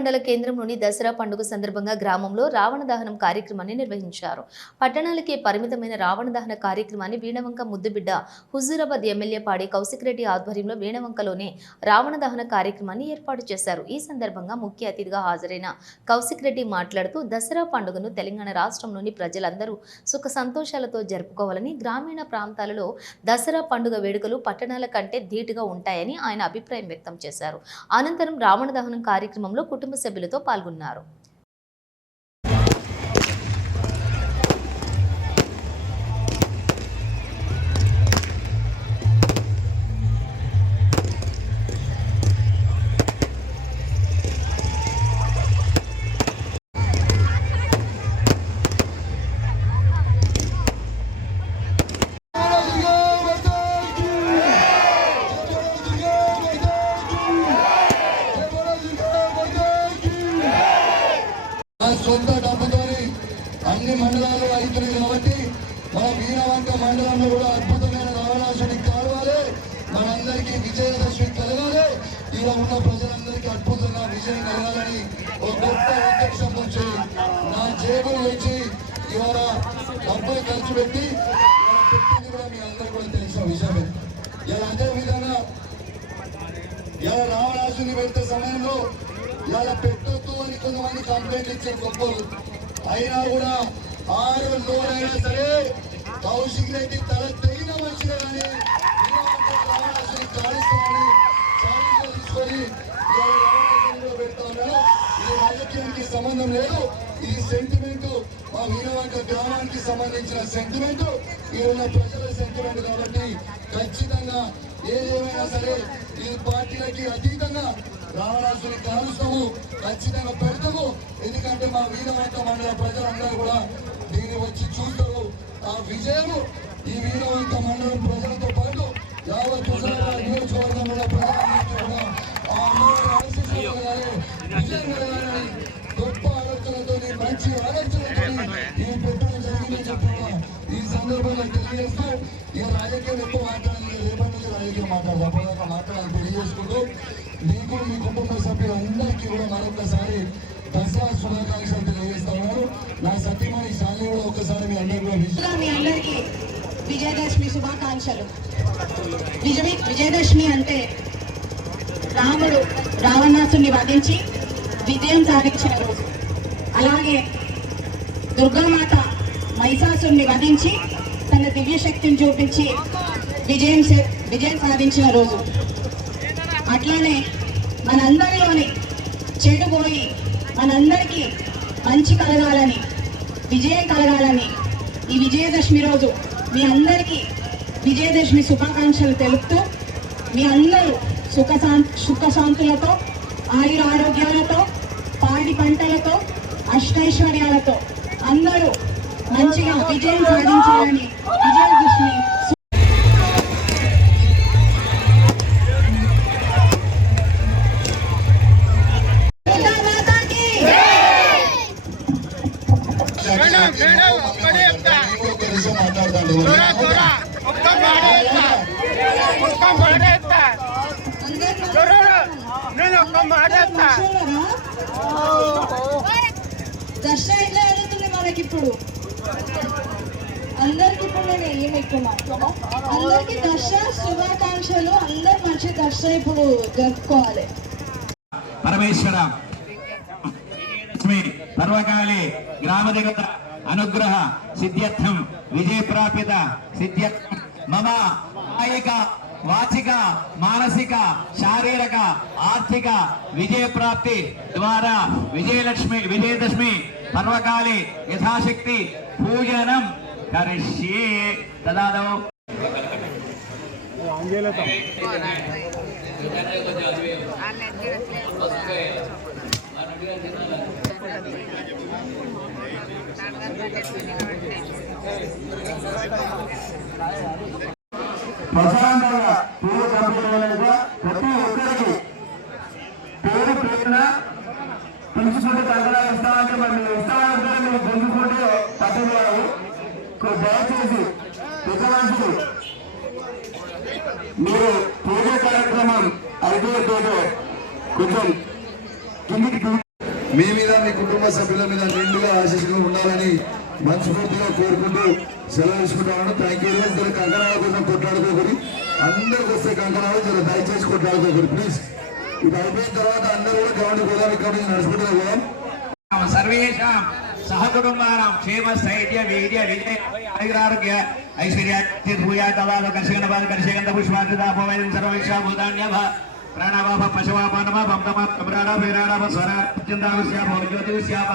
మండల కేంద్రంలోని దసరా పండుగ సందర్భంగా గ్రామంలో రావణ దహనం కార్యక్రమాన్ని నిర్వహించారు. పట్టణాలకే పరిమితమైన రావణ దహన కార్యక్రమాన్ని వీణవంక ముద్దుబిడ్డ హుజూరాబాద్ ఎమ్మెల్యే పాడి కౌశిక్ రెడ్డి ఆధ్వర్యంలో వీణవంకలోనే రావణ దహన కార్యక్రమాన్ని ఏర్పాటు చేశారు. ఈ సందర్భంగా ముఖ్య అతిథిగా హాజరైన కౌశిక్ రెడ్డి మాట్లాడుతూ దసరా పండుగను తెలంగాణ రాష్ట్రంలోని ప్రజలందరూ సుఖ సంతోషాలతో జరుపుకోవాలని గ్రామీణ ప్రాంతాలలో దసరా పండుగ వేడుకలు పట్టణాల కంటే ధీటుగా ఉంటాయని ఆయన అభిప్రాయం వ్యక్తం చేశారు. అనంతరం రావణ దహనం కార్యక్రమంలో కుటుంబ కుటుంబ సభ్యులతో పాల్గొన్నారు. సొంత డబ్బుతోని అన్ని మండలాలు అవుతున్నాయి కాబట్టి మన వీరవంక మండలంలో కూడా అద్భుతమైన రావణాసుడి కావాలి మనందరికీ విజయదశమి కలగాలి. ఇలా ఉన్న ప్రజలందరికీ అద్భుతంగా విజయం కలగాలని ఒక గొప్ప ఉద్దేశం నుంచి నా జేబులు వచ్చి ఇవాళ డబ్బులు ఖర్చు పెట్టి పెట్టింది కూడా మీ అందరూ కూడా తెలిసిన విషయమే ఇలా అదే విధంగా ఇలా రావణాసుని పెట్టే సమయంలో ఇలా పెట్టొద్దు అని కొంతమంది కంప్లైంట్ ఇచ్చే గొప్పలు అయినా కూడా ఆరు లోనైనా సరే కౌశిక్ రెడ్డి తల తెగిన మనిషిగా కానీ రాజకీయానికి సంబంధం లేదు. ఈ సెంటిమెంట్ మా వీరవంక గ్రామానికి సంబంధించిన సెంటిమెంట్ ఈరోజు ప్రజల సెంటిమెంట్ కాబట్టి ఖచ్చితంగా ఏదేమైనా సరే ఈ పార్టీలకి అతీతంగా రావణాసుని కాలుస్తాము ఖచ్చితంగా పెడతాము. ఎందుకంటే మా వీరవంక మండల ప్రజలందరూ కూడా దీన్ని వచ్చి చూస్తారు. ఆ విజయము ఈ వీరవంక మండలం ప్రజలతో పాటు యావత్ హుజరాబాద్ నియోజకవర్గంలో ప్రజలందరికీ కూడా ఆ అమ్మవారి ఆశీస్సులు కలగాలి, విజయం గొప్ప ఆలోచనతో మంచి ఆలోచనతో ఈ పెట్టడం జరిగిందని చెప్పి ఈ సందర్భంగా తెలియజేస్తూ ఈ రాజకీయం ఎక్కువ మాట్లాడాలి రేపటి నుంచి రాజకీయం మాట్లాడాలని తెలియజేసుకుంటూ మీకు మీ కుటుంబ సభ్యులందరికీ కూడా మరొకసారి దసరా శుభాకాంక్షలు తెలియజేస్తున్నారు నా సత్యమణి శాలి కూడా ఒకసారి మీ అందరికీ విజయదశమి శుభాకాంక్షలు. విజయ విజయదశమి అంటే రాముడు రావణాసుని వధించి విజయం సాధించిన రోజు. అలాగే దుర్గామాత మహిషాసుని వధించి తన దివ్యశక్తిని చూపించి విజయం సే- విజయం సాధించిన రోజు. అట్లానే మనందరిలోని చెడు పోయి మనందరికీ మంచి కలగాలని విజయం కలగాలని ఈ విజయదశమి రోజు మీ అందరికీ విజయదశమి శుభాకాంక్షలు తెలుపుతూ మీ అందరూ సుఖ సుఖశాంతులతో ఆయుర ఆరోగ్యాలతో పాడి పంటలతో అష్టైశ్వర్యాలతో అందరూ మంచిగా విజయం సాధించాలని విజయదశమి దర్శనం ఎట్లా జరుగుతుంది మనకి ఇప్పుడు అందరికి ఇప్పుడు నేను ఏం ఎక్కువ అందరికి దర్శన శుభాకాంక్షలు అందరు మంచి దర్శనం ఇప్పుడు జరుపుకోవాలి పరమేశ్వర లక్ష్మి గ్రామ గ్రామదేవత అనుగ్రహ సిద్ధ్యర్థం విజయ ప్రాప్యత సిద్ధ్యర్థం మమ కాయిక వాచిక మానసిక శారీరక ఆర్థిక విజయ ప్రాప్తి ద్వారా విజయలక్ష్మి విజయదశమి పర్వకాలే యథాశక్తి పూజనం కరిష్యే తదాదౌ ప్రశాంతంగా పూర్వ కంపెనీలుగా ప్రతి ఒక్కరికి పేరు పేరున పిలుచుకుంటే తగ్గడా ఇస్తామంటే మరి మీరు ఇస్తామంటే మీరు గుంజుకుంటే పట్టుకోవాలి దయచేసి పెద్ద మీరు పూజ కార్యక్రమం అయిపోయేటో కొంచెం కిందికి పిల్ల మీద నిండుగా ఆశీస్సులు ఉండాలని మనస్ఫూర్తిగా కోరుకుంటూ సెలవు తీసుకుంటాను థ్యాంక్ యూ వెరీ మచ్ కంకణాల కోసం కొట్లాడుకోకూడదు. అందరికి వస్తే కంకణాలు జర దయచేసి కొట్లాడుకోకూడదు. ప్లీజ్ ఇది అయిపోయిన తర్వాత అందరూ కూడా గ్రౌండ్కి పోదాం ఇక్కడ నుంచి నడుచుకుంటూ పోదాం. సర్వేషాం సహకుటుంబానాం క్షేమ స్థైర్య వీర్య విజయ ఆయురారోగ్య ఐశ్వర్య భూయాతవాద కర్షగణపాద కర్షగంధ పుష్పాదాపోవైన సర్వేషా భూతాన్యభ ప్రాణవాప పశవాపానమ పంతమ ప్రాణ భైరాణ స్వర చందావస్యాభ జ్యోతిష్యాప